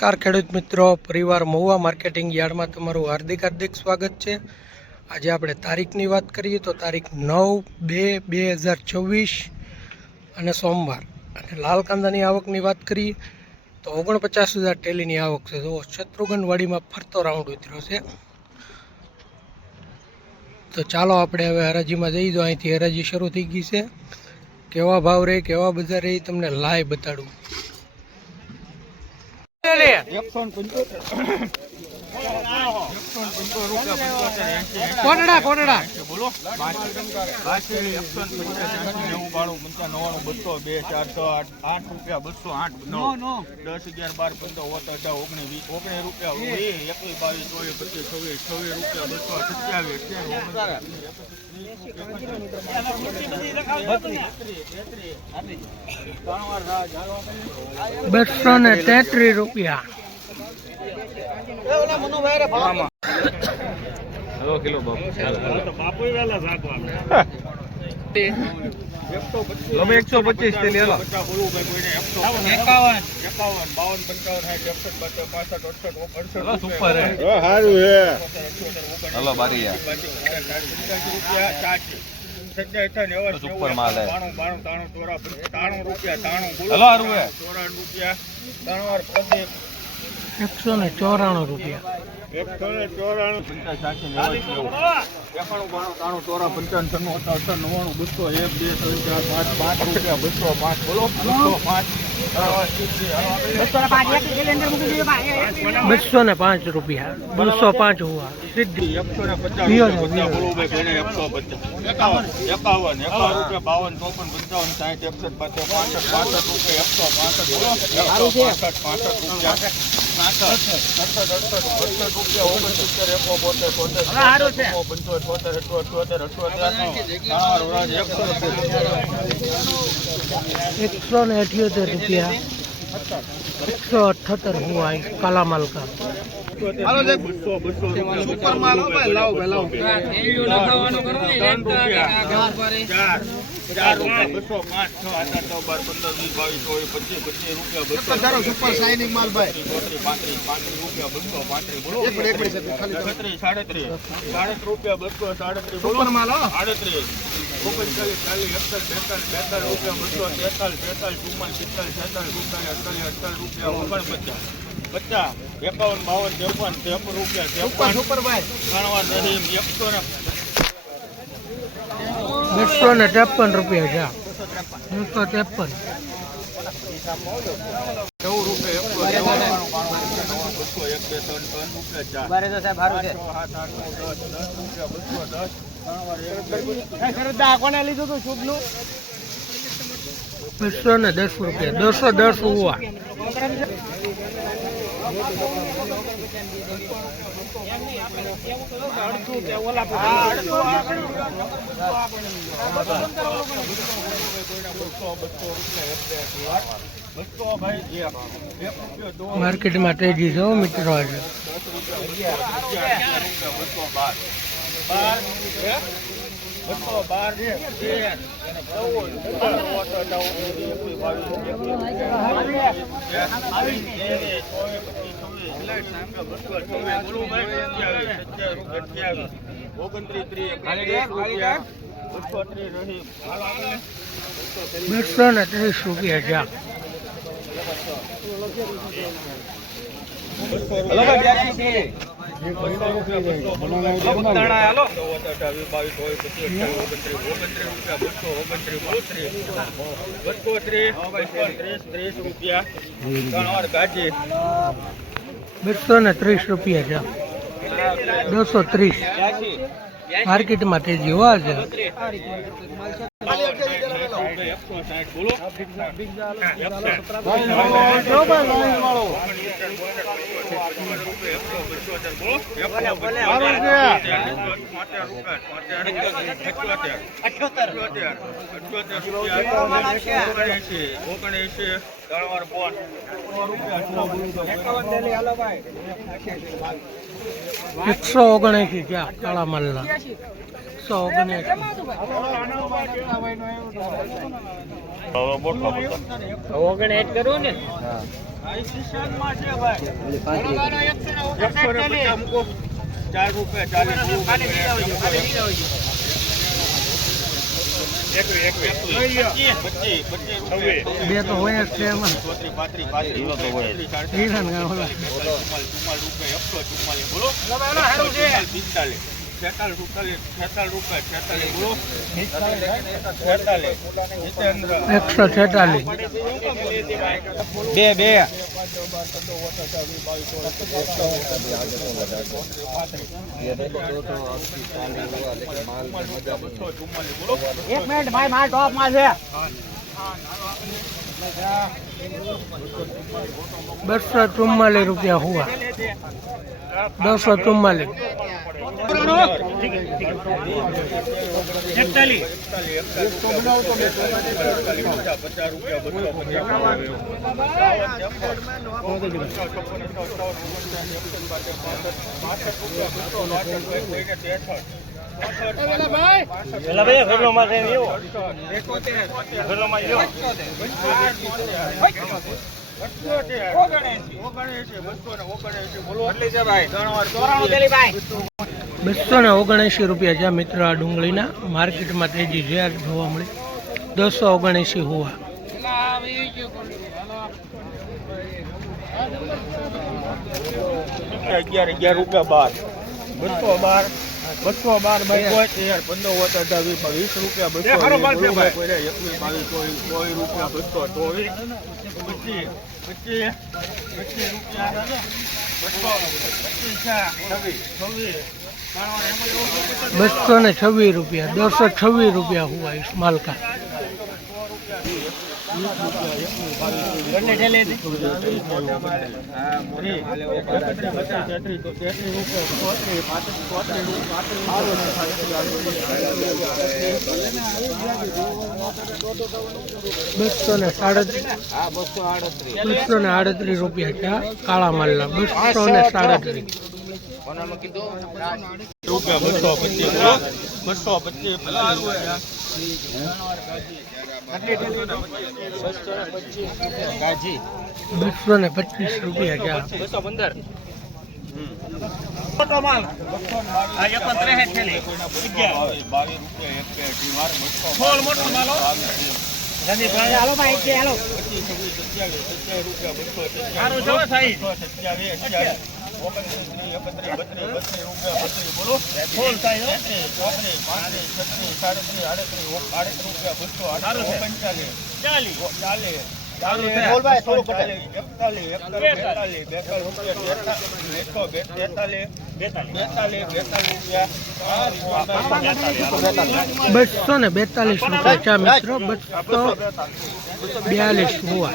નમસ્કાર, ખેડૂત મિત્રો. પરિવાર મહુવા માર્કેટિંગ યાર્ડમાં તમારું હાર્દિક હાર્દિક સ્વાગત છે. આજે આપણે તારીખની વાત કરીએ તો તારીખ નવ બે બે હજાર ચોવીસ અને સોમવાર. અને લાલ કાંદાની આવકની વાત કરીએ તો ઓગણપચાસ હજાર ટેલીની આવક છે. તો શત્રુઘ્નવાડીમાં ફરતો રાઉન્ડ ઉતર્યો છે. તો ચાલો આપણે હવે હરાજીમાં જઈ દો અહીંથી હરાજી શરૂ થઈ ગઈ છે. કેવા ભાવ રહે, કેવા બજાર રહે તમને લાઈવ બતાડું. કોટડા કોટડા બે ચારસો આઠ આઠ રૂપિયા બસો આઠ નવ દસ અગિયાર બાર પંદર ઓતર અઢાર ઓગણીસ વીસ ઓગણીસ રૂપિયા વીસ એકવીસ બાવીસ ચોવીસ પચીસ છવ્વીસ છવ્વીસ રૂપિયા બસો સત્યાવીસ બસો ને તેત્રીસ રૂપિયા. તમે એકસો પચીસ એકાવન એકાવન બાવન પંચાવન સાઠ એકસઠ બાસઠ પાસઠ અડસઠ અડસઠ સુપર હે. સારું હે હલો બારીયા. સુપર માલ. હે. બાણું બાણું તાણું ચોરા તાણું રૂપિયા રૂપિયા. એકસો ને ચોરાણું રૂપિયા. એકસો ને ચોરાણું. એકાણું ચોરા પંચાવન છન્નું અઠાવન અઠાવન નવ્વાણું બસો એક બે ત્રણ ચાર પાંચ પાંચ રૂપિયા બસો પાંચ બોલો બસો પાંચ. બસો ને પાંચ રૂપિયા બસો પાંચ હુआ સિદ્ધિ એકસો ને પચાસ પીઓ ને, રૂપિયા પીઓ. બોલું ભાઈ બેને એકસો પચાસ એકાવન એકાવન એકાવન રૂપિયા બાવન ચોપન પંચાવન સાઠ એકસઠ બાસઠ પાસઠ પાસઠ રૂપિયા એકસો પાસઠ બોલો એકસો પાસઠ પાસઠ રૂપિયા પાસઠ સડસઠ અડસઠ બસઠ રૂપિયા ઓગણસિત્તેર એકો બોતેર તોતેર પંચોતેર તોતેર અઠોતેર અઠોતેર અઠોતેર એકસો એકસો ને અઠ્યોતેર રૂપિયા પાંત્રીસ પાંત્રીસ રૂપિયા બસો પાંત્રીસ બોલો. એકત્રીસ સાડત્રીસ. રૂપિયા બસો સાડત્રીસ સુપર માલ સાડત્રીસ. ઓગણચાલીસ ચાલીસ એકતાલીસ બેતાલીસ બેતાલીસ રૂપિયા બસો તેતાલીસ તેતાલીસ ચુમ્માલીસ પિસ્તાલીસ છેતાલીસ રૂપિયા અડતાલીસ અડતાલીસ રૂપિયા ઓગણપચાસ પચાસ. એકાવન બાવન ત્રેપન ત્રેપન રૂપિયા ત્રેપન. વાર રહીમ એકસો ને બસો ને ત્રેપન રૂપિયા જા એકસો ત્રેપન. નેવું રૂપિયા એકસો બસો એક બે ત્રણ ત્રણ રૂપિયા ચાર. સાત, આઠ, નવ, દસ દસ રૂપિયા બસો દસ. બસો ને દસ રૂપિયા. દસો દસ દો માર્કેટમાં તેજી છે મિત્રો આજે. બાર બસો બાર ચૌદ એકવીસ ઓગણત્રીસ ત્રીસ રૂપિયા બસો ત્રીસ રહી બસો ને ત્રીસ રૂપિયા છે. બસો ત્રીસ. માર્કેટમાં તેજી હોવા છે. ઓગણએંશી ત્રણ વાર ફોન સો રૂપિયા એકસો ઓગણએંસી ક્યાં કાળા માલના. એકસો ને? ચાર રૂપિયા ચાલીસ એકવી એકવી પચીસ પચીસ પચીસ રૂપિયા બે તો હોય જ છે એમાં. છેતાલીસ રૂપિયા છેતાલીસ રૂપિયા છેતાલીસ બોલો છેતાલીસ એકસો છેતાલીસ. બે બે. એક મિનિટ ભાઈ માલ ટોપમાં છે બસો ચુમ્માલીસ રૂપિયા હુઆ. બસો ચુમ્માલીસ પચાસ રૂપિયા બસો ને ઓગણએંસી રૂપિયા છે મિત્ર આ ડુંગળીના માર્કેટમાં તેજી જ્યાં જોવા મળી. દસો ઓગણએંસી હોવા અગિયાર અગિયાર રૂપિયા બાર. બસો બાર. બસો બાર તેર પંદર વોટ અઢાર વીસ વીસ રૂપિયા બસો એકવીસ બાવીસ ચોવીસ રૂપિયા બસો ચોવીસ. બસો ને. છવ્વીસ. રૂપિયા દોઢસો છવ્વીસ રૂપિયા હુઆ માલકા. બસો ને સાડત્રીસ ને આડત્રીસ રૂપિયા કાળા માલના બસો ને સાડત્રીસ. રૂપિયા બસો પચીસ બસો પચીસ બસો ને પચીસ રૂપિયા બસો પંદર રૂપિયા બસો ને બેતાલીસ રૂપિયા. ચા મિત્રો બસો બ્યાલીસ હુआ